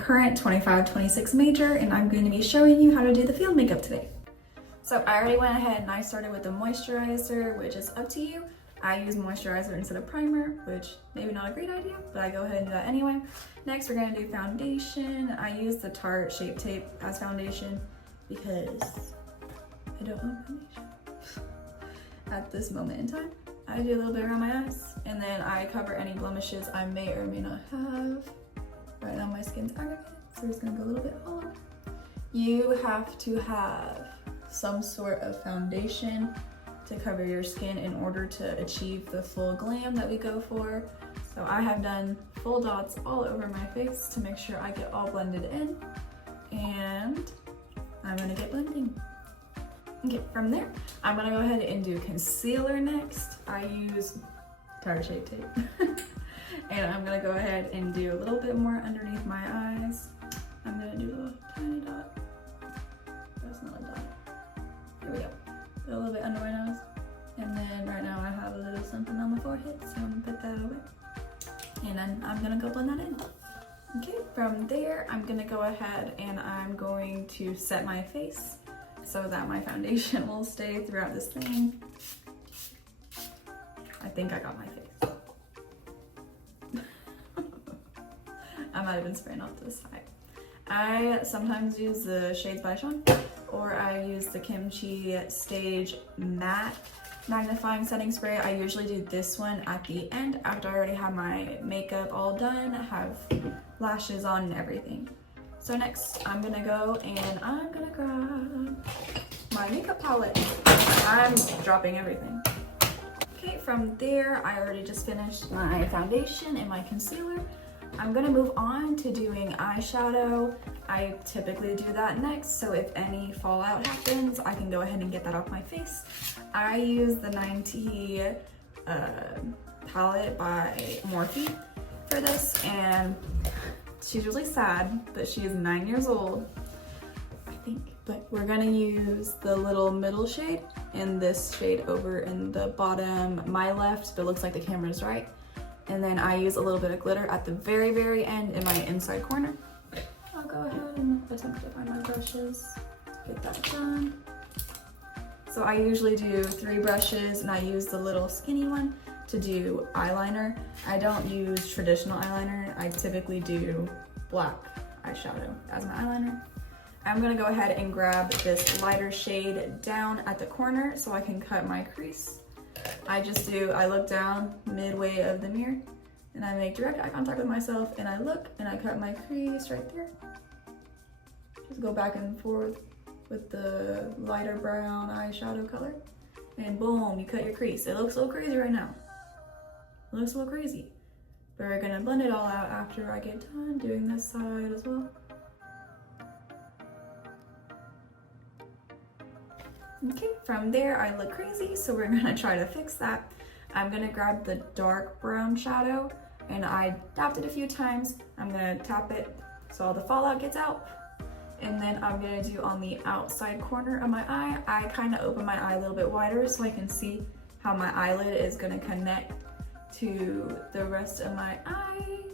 current 25-26 major, and I'm going to be showing you how to do the field makeup today. So I already went ahead and I started with the moisturizer, which is up to you. I use moisturizer instead of primer, which maybe not a great idea, but I go ahead and do that anyway. Next, we're gonna do foundation. I use the Tarte Shape Tape as foundation because I don't own foundation at this moment in time. I do a little bit around my eyes, and then I cover any blemishes I may or may not have. Right now my skin's aggravated, so it's gonna go a little bit all over. You have to have some sort of foundation to cover your skin in order to achieve the full glam that we go for. So I have done full dots all over my face to make sure I get all blended in, and I'm gonna get blending. Okay, from there, I'm gonna go ahead and do concealer next. I use Tarte Shape Tape. And I'm gonna go ahead and do a little bit more underneath my eyes. I'm gonna do a little tiny dot. That's not a dot. Here we go. A little bit under my nose. And then right now I have a little something on my forehead, so I'm gonna put that away. And then I'm gonna go blend that in. Okay, from there, I'm gonna go ahead and I'm going to set my face so that my foundation will stay throughout this thing. I think I got my face. I might have been spraying off to the side. I sometimes use the Shades by Sean, or I use the Kimchi Stage Matte Magnifying Setting Spray. I usually do this one at the end after I already have my makeup all done, have lashes on and everything. So next, I'm gonna go and I'm gonna grab my makeup palette. I'm dropping everything. Okay, from there, I already just finished my foundation and my concealer. I'm gonna move on to doing eyeshadow. I typically do that next, so if any fallout happens, I can go ahead and get that off my face. I use the 90 palette by Morphe for this, and she's really sad, but she is 9 years old, I think. But we're gonna use the little middle shade and this shade over in the bottom, my left, but it looks like the camera's right. And then I use a little bit of glitter at the very, very end in my inside corner. I'll go ahead and attempt to find my brushes, get that done. So I usually do 3 brushes, and I use the little skinny one to do eyeliner. I don't use traditional eyeliner. I typically do black eyeshadow as my eyeliner. I'm gonna go ahead and grab this lighter shade down at the corner so I can cut my crease. I look down midway of the mirror and I make direct eye contact with myself, and I look and I cut my crease right there. Just go back and forth with the lighter brown eyeshadow color, and boom, you cut your crease. It looks a little crazy right now. It looks a little crazy, but we're gonna blend it all out after I get done doing this side as well. Okay, from there I look crazy, so we're gonna try to fix that. I'm gonna grab the dark brown shadow, and I tapped it a few times. I'm gonna tap it so all the fallout gets out. And then I'm gonna do on the outside corner of my eye, I kind of open my eye a little bit wider so I can see how my eyelid is gonna connect to the rest of my eye.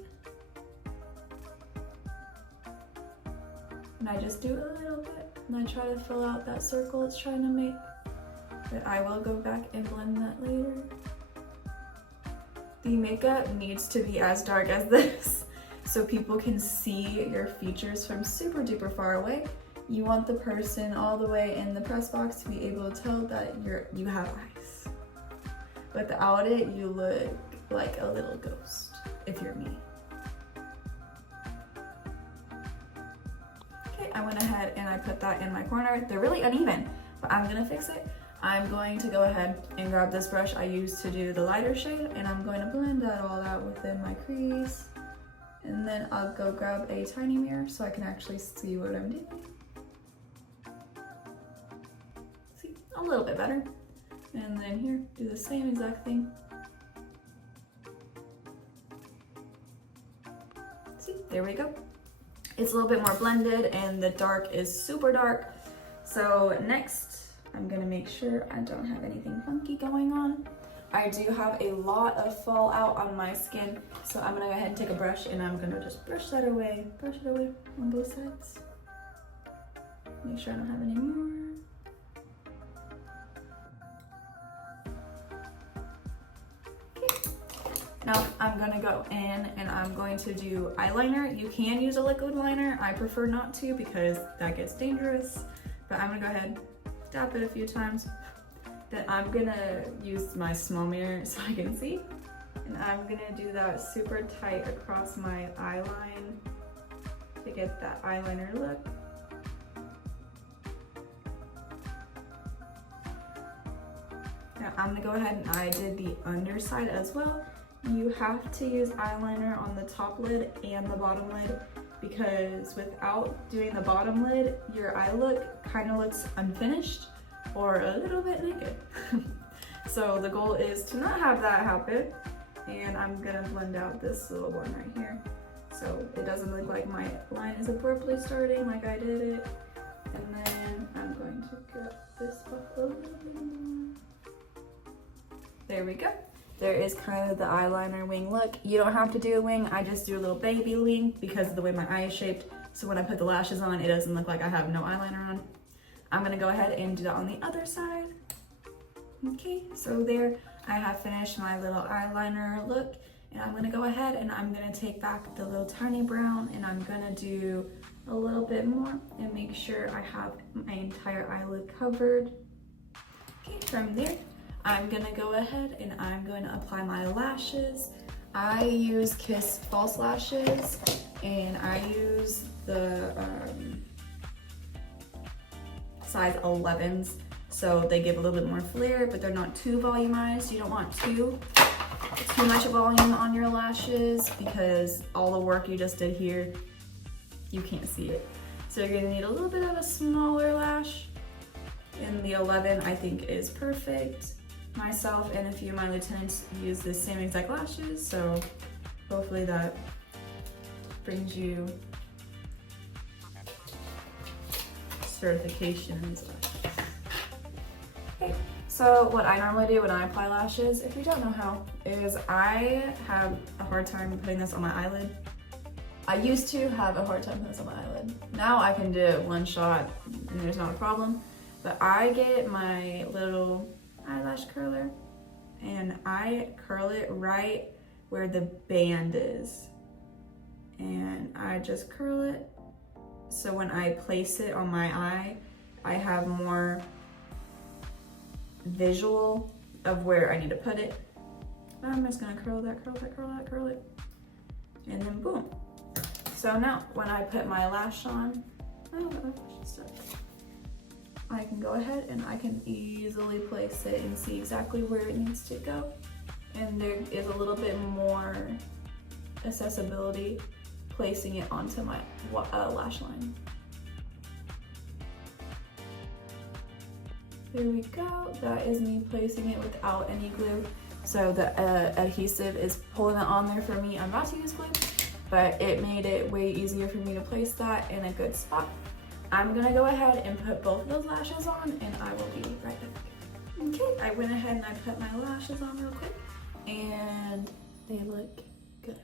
And I just do a little bit, and I try to fill out that circle it's trying to make, but I will go back and blend that later. The makeup needs to be as dark as this so people can see your features from super duper far away. You want the person all the way in the press box to be able to tell that you have eyes. Without it, you look like a little ghost, if you're me. I went ahead and I put that in my corner. They're really uneven, but I'm gonna fix it. I'm going to go ahead and grab this brush I used to do the lighter shade, and I'm going to blend that all out within my crease. And then I'll go grab a tiny mirror so I can actually see what I'm doing. See, a little bit better. And then here, do the same exact thing. See, there we go. It's a little bit more blended, and the dark is super dark. So next, I'm gonna make sure I don't have anything funky going on. I do have a lot of fallout on my skin, so I'm gonna go ahead and take a brush and I'm gonna just brush that away. Brush it away on both sides. Make sure I don't have any more. Okay. Now I'm gonna go in and I'm going to do eyeliner. You can use a liquid liner. I prefer not to because that gets dangerous. But I'm gonna go ahead, tap it a few times. Then I'm gonna use my small mirror so I can see. And I'm gonna do that super tight across my eye line to get that eyeliner look. Now I'm gonna go ahead and I did the underside as well. You have to use eyeliner on the top lid and the bottom lid because without doing the bottom lid, your eye look kind of looks unfinished or a little bit naked. So the goal is to not have that happen. And I'm gonna blend out this little one right here so it doesn't look like my line is abruptly starting like I did it. And then I'm going to get this up a little bit more. There we go. There is kind of the eyeliner wing look. You don't have to do a wing, I just do a little baby wing because of the way my eye is shaped. So when I put the lashes on, it doesn't look like I have no eyeliner on. I'm gonna go ahead and do that on the other side. Okay, so there I have finished my little eyeliner look, and I'm gonna go ahead and I'm gonna take back the little tiny brown and I'm gonna do a little bit more and make sure I have my entire eyelid covered. Okay, from there, I'm gonna go ahead and I'm going to apply my lashes. I use Kiss false lashes and I use the size 11s. So they give a little bit more flare, but they're not too volumized. You don't want too much volume on your lashes because all the work you just did here, you can't see it. So you're gonna need a little bit of a smaller lash. And the 11 I think is perfect. Myself and a few of my lieutenants use the same exact lashes, so hopefully that brings you certification and stuff. Okay, so what I normally do when I apply lashes, if you don't know how, is I have a hard time putting this on my eyelid. I used to have a hard time putting this on my eyelid. Now I can do it one shot and there's not a problem. But I get my little eyelash curler and I curl it right where the band is. And I just curl it so when I place it on my eye, I have more visual of where I need to put it. I'm just gonna curl that, curl that, curl that, curl it, and then boom. So now when I put my lash on, I can go ahead and I can easily place it and see exactly where it needs to go. And there is a little bit more accessibility placing it onto my lash line. There we go. That is me placing it without any glue. So the adhesive is pulling it on there for me. I'm about to use glue, but it made it way easier for me to place that in a good spot. I'm gonna go ahead and put both of those lashes on and I will be right back. Okay, I went ahead and I put my lashes on real quick and they look good,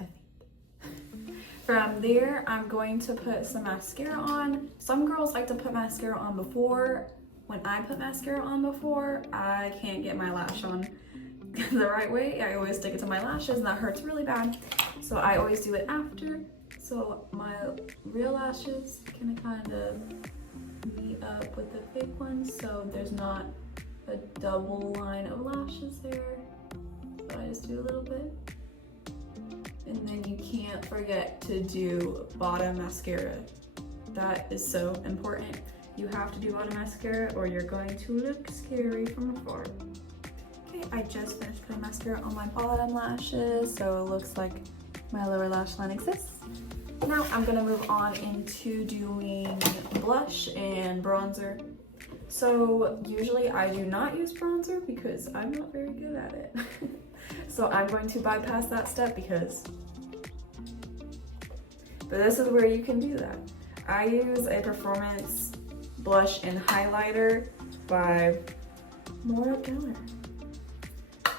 I think. From there, I'm going to put some mascara on. Some girls like to put mascara on before. When I put mascara on before, I can't get my lash on the right way. I always stick it to my lashes and that hurts really bad. So I always do it after. So my real lashes can kind of meet up with the fake ones so there's not a double line of lashes there. But I just do a little bit. And then you can't forget to do bottom mascara. That is so important. You have to do bottom mascara or you're going to look scary from afar. Okay, I just finished putting mascara on my bottom lashes, so it looks like my lower lash line exists. Now I'm gonna move on into doing blush and bronzer. So usually I do not use bronzer because I'm not very good at it. So I'm going to bypass that step but this is where you can do that. I use a performance blush and highlighter by Morphe.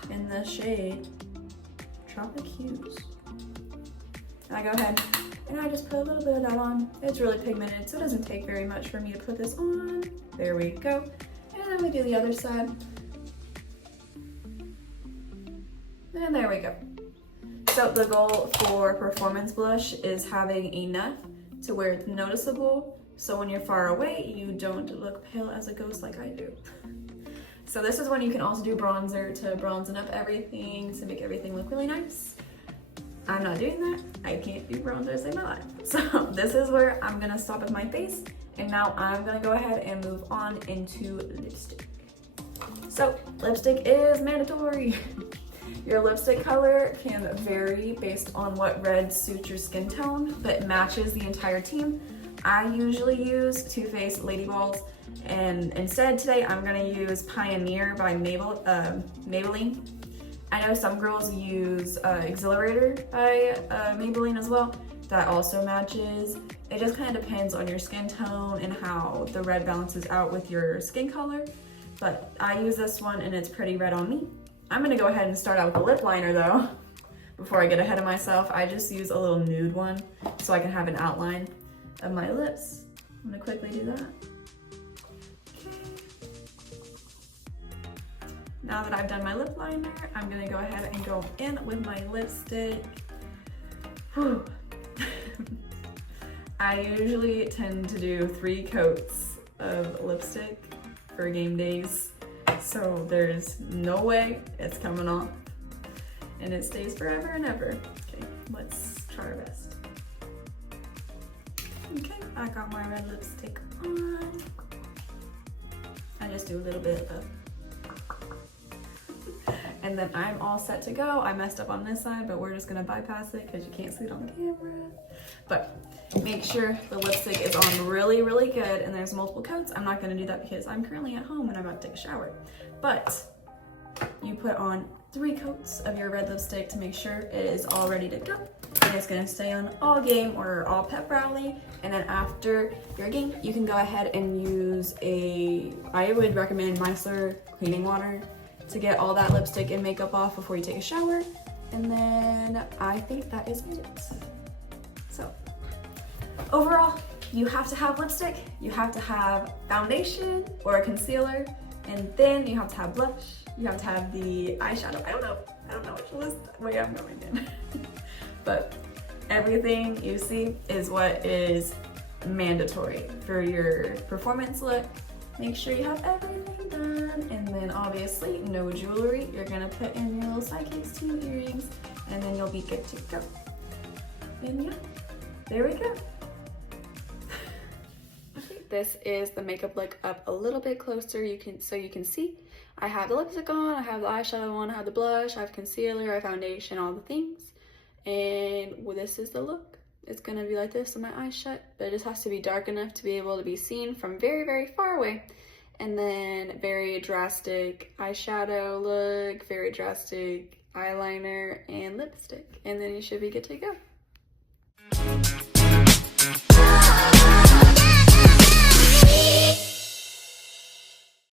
in the shade Tropic Hues. And I go ahead and I just put a little bit of that on. It's really pigmented, so it doesn't take very much for me to put this on. There we go. And then we do the other side. And there we go. So the goal for performance blush is having enough to where it's noticeable, so when you're far away, you don't look pale as a ghost like I do. So this is when you can also do bronzer to bronzen up everything, to make everything look really nice. I'm not doing that. I can't do bronzer to save my life. So this is where I'm gonna stop with my face, and now I'm gonna go ahead and move on into lipstick. So lipstick is mandatory. Your lipstick color can vary based on what red suits your skin tone, but matches the entire team. I usually use Too Faced Lady Balls, and instead today I'm gonna use Pioneer by Maybelline. I know some girls use EXHILARATOR by Maybelline as well. That also matches. It just kind of depends on your skin tone and how the red balances out with your skin color. But I use this one and it's pretty red on me. I'm gonna go ahead and start out with a lip liner though. Before I get ahead of myself, I just use a little nude one so I can have an outline of my lips. I'm gonna quickly do that. Okay. Now that I've done my lip liner, I'm gonna go ahead and go in with my lipstick. Whew. I usually tend to do 3 coats of lipstick for game days, so there's no way it's coming off, and it stays forever and ever. Okay, let's try our best. Okay, I got my red lipstick on. I just do a little bit of, and then I'm all set to go. I messed up on this side, but we're just gonna bypass it because you can't see it on the camera. But make sure the lipstick is on really, really good, and there's multiple coats. I'm not gonna do that because I'm currently at home and I'm about to take a shower. But you put on 3 coats of your red lipstick to make sure it is all ready to go. And it's gonna stay on all game or all pep rally. And then after your game, you can go ahead and use I would recommend micellar cleaning water to get all that lipstick and makeup off before you take a shower. And then I think that is it. So overall, you have to have lipstick, you have to have foundation or a concealer, and then you have to have blush, you have to have the eyeshadow. I don't know which list way I'm going in. But everything you see is what is mandatory for your performance look. Make sure you have everything done, and then obviously no jewelry. You're gonna put in your little sidekicks, 2 earrings, and then you'll be good to go. And yeah, there we go. This is the makeup look up a little bit closer, so you can see. I have the lipstick on, I have the eyeshadow on, I have the blush, I have concealer, I have foundation, all the things. And well, this is the look. It's gonna be like this with my eyes shut, but it just has to be dark enough to be able to be seen from very, very far away. And then very drastic eyeshadow look, very drastic eyeliner and lipstick. And then you should be good to go.